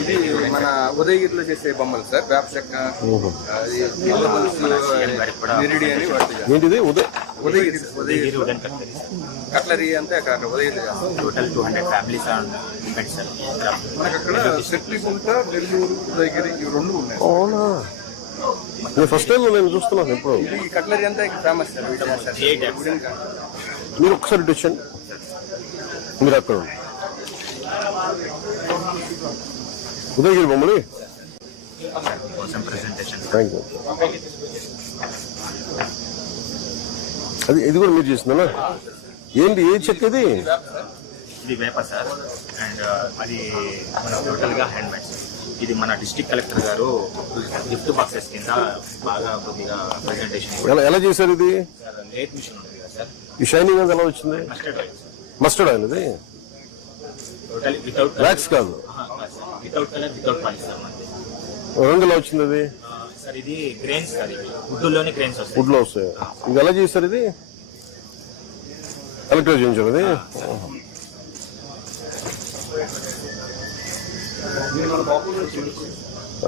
ఇది మన ఉదయగిరిలో చేసే బొమ్మలు సార్, వేప చెక్క, ఏంటిది ఉదయగిరి కట్లరీ అంతే అక్కడ ఉదయగిరి. టోటల్ 200 ఫ్యామిలీస్ మనకు అక్కడ సెట్లిగుంట, నెల్లూరు, ఉదయగిరి ఇవి రెండు ఉన్నాయి. అవునా, నేను ఫస్ట్ టైం నేను చూస్తున్నాను ఎప్పుడు. ఈ కట్లరీ అంతా ఫేమస్ సార్. మీరు ఒకసారి డిషన్ మీరు అక్కడ ఉదయగిరి బొమ్మలి. Thank you. అది ఇది కూడా మీరు చేసిందా? ఏంటి ఏ చెక్క ఇది? ఇది వేప సార్, అండ్ అది మన టోటల్ గా హ్యాండ్ మేడ్. ఇది మన డిస్ట్రిక్ట్ కలెక్టర్ గారు గిఫ్ట్ బాక్సెస్ కింద బాగా కొద్దిగా ప్రెజెంటేషన్. ఎలా చేశారు ఇది? లేట్ మిషన్ ఉంటుంది కదా సార్. ఈ షైనింగ్ అంతా ఎలా వచ్చింది? Mustard oil. ఇది టోటల్ వితౌట్ వ్యాక్స్ కాదు, without colour, without polish sir. రంగు ఎలా వచ్చింది అది? సార్ ఇది గ్రెయిన్స్ సార్, ఇది వుడ్లోనే గ్రెయిన్స్ వస్తాయి. వుడ్లో వస్తాయి. ఇది ఎలా చేశారు? ఇది కలెక్టర్ చేయించారు.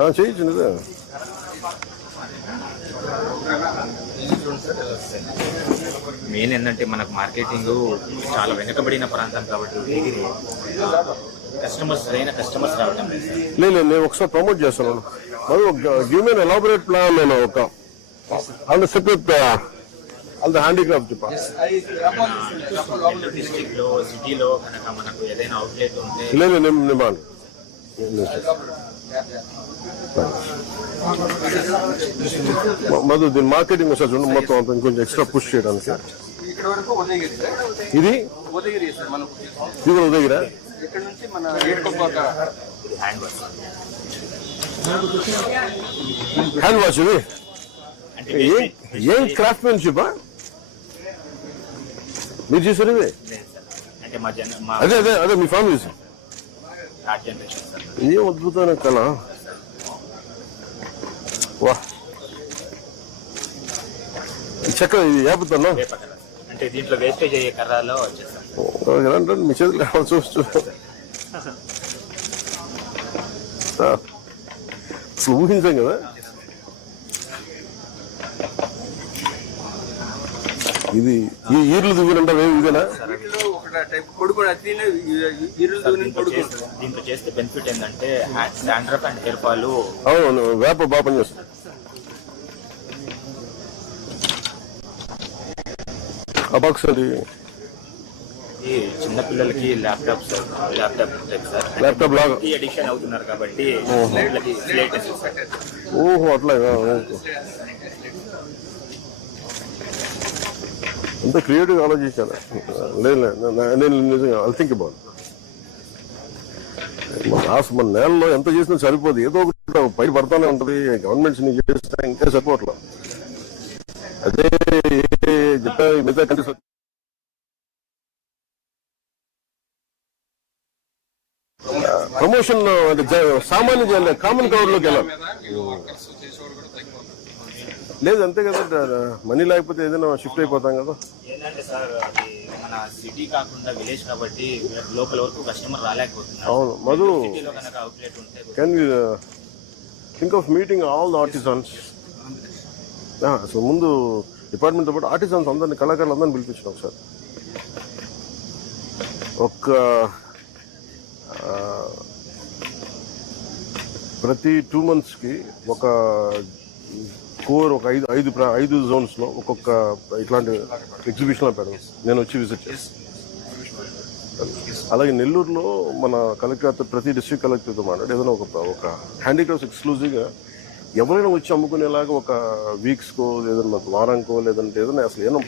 అది చేయించింది. మెయిన్ ఏంటంటే మనకు మార్కెటింగ్ చాలా వెనుకబడిన ప్రాంతం కాబట్టి కస్టమర్స్ రావడం లేదు. నేను ఒకసారి ప్రమోట్ చేస్తాను. మరి గివ్ మీ ఎలాబరేట్ ప్లాన్. నేను ఒక and separate all the handicraft district లో, సిటీలో కనుక మనకు ఏదైనా అవుట్లెట్ ఉంటే. లేదు నేను మధు దీని మార్కెటింగ్ ఒకసారి చూడండి, మొత్తం అంతా ఇంకొంచెం ఎక్స్ట్రా పుష్ చేయడానికి. ఇది ఉదయగిరి సార్, మన ఇది కూడా ఉదయగిరా? ఇక్కడ నుంచి మన హ్యాండ్ వాష్. ఇది ఏం క్రాఫ్ట్మెన్షిప్ మీరు చేశారు? ఇది అదే అదే అదే మీ ఫ్యామిలీ ఏం అద్భుతమైన కళ. వా, చెక్క ఇది ఏపుతాను అంటే దీంట్లో వేస్టేజ్ అయ్యే కర్రలో వచ్చేస్తాం. మీ చేతులు చూస్తూ ఊహించాం కదా. ఇది ఈ ఈర్లు దువ్వినంటే ఇదేనా? దీంట్లో చేస్తే బెనిఫిట్ ఏంటంటే డాండ్రఫ్ అండ్ హెయిర్ ఫాల్. అవును, వేప బాగా పనిచేస్తుంది. ఆ బాక్స్ అది చిన్నపిల్లలకి ల్యాప్టాప్ సార్, ల్యాప్టాప్ లాగా ఎడిక్షన్ అవుతున్నారు కాబట్టి. ఓహో, అట్లా అంత క్రియేటివ్ ఆలోచించాను. లేదు నేను నిజంగా ఐ థింక్ అబౌట్ మన నేలలో ఎంత చేసినా సరిపోదు, ఏదో ఒకటి పైన పడతానే ఉంటుంది. గవర్నమెంట్స్ ని చేస్తే ఇంకా సరిపోవట్లేదు. అదే చెప్పా మిగతా కంట్రీస్ ప్రమోషన్ అంటే సామాన్య కామన్ కవర్ లోకి వెళ్ళాలి. లేదు అంతే కదా, మనీ లేకపోతే ఏదైనా షిఫ్ట్ అయిపోతాం కదా. ఏంటంటే సార్ అది మన సిటీ కాకుండా విలేజ్ కాబట్టి లోకల్ వరకు కస్టమర్ రాలేకపోతున్నారు. అవును మధు, అవుట్లెట్ ఉంటే can you think of meeting all the artisans? So ముందు డిపార్ట్మెంట్తో పాటు ఆర్టిజన్స్ అందరినీ, కళాకారులు అందరినీ పిలిపించాం ఒకసారి. ప్రతి 2 months ఒక కోర్, ఒక 5 zones లో ఒక్కొక్క ఇట్లాంటి ఎగ్జిబిషన్ పెడదాం. నేను వచ్చి విజిట్ చేస్తాను. అలాగే నెల్లూరులో మన కలెక్టర్, ప్రతి డిస్ట్రిక్ట్ కలెక్టర్తో మాట్లాడి ఏదైనా ఒక హ్యాండీక్రాఫ్ట్స్ ఎక్స్క్లూజివ్గా ఎవరైనా వచ్చి అమ్ముకునేలాగా ఒక వీక్స్కో, లేదన్నా వారానికో, లేదంటే ఏదైనా అసలు ఏమో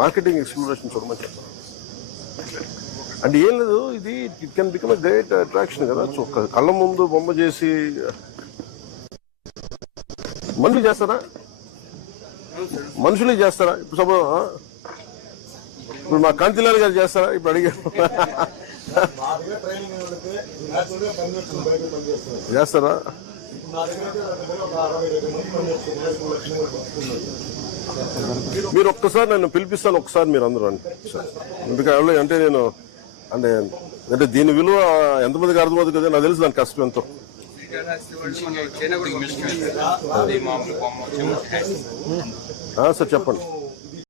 మార్కెటింగ్ ఎక్స్ప్లోరేషన్ చూడమని చెప్తాను. అంటే ఏం లేదు, ఇది it can become a great attraction కదా. కళ్ళ ముందు బొమ్మ చేసి మనుషులు చేస్తారా? మనుషులే చేస్తారా? ఇప్పుడు మా కాంతిలాల్ గారు చేస్తారా? ఇప్పుడు అడిగా చేస్తారా? మీరు ఒక్కసారి నన్ను పిలిపిస్తాను, ఒకసారి మీరు అందరూ అంటే నేను అంటే అంటే దీని విలువ ఎంతమందికి అర్థమవుతుంది కదా, నాకు తెలుసు దాని కష్టం ఎంతో. చైనా కూడా సార్ చెప్పండి.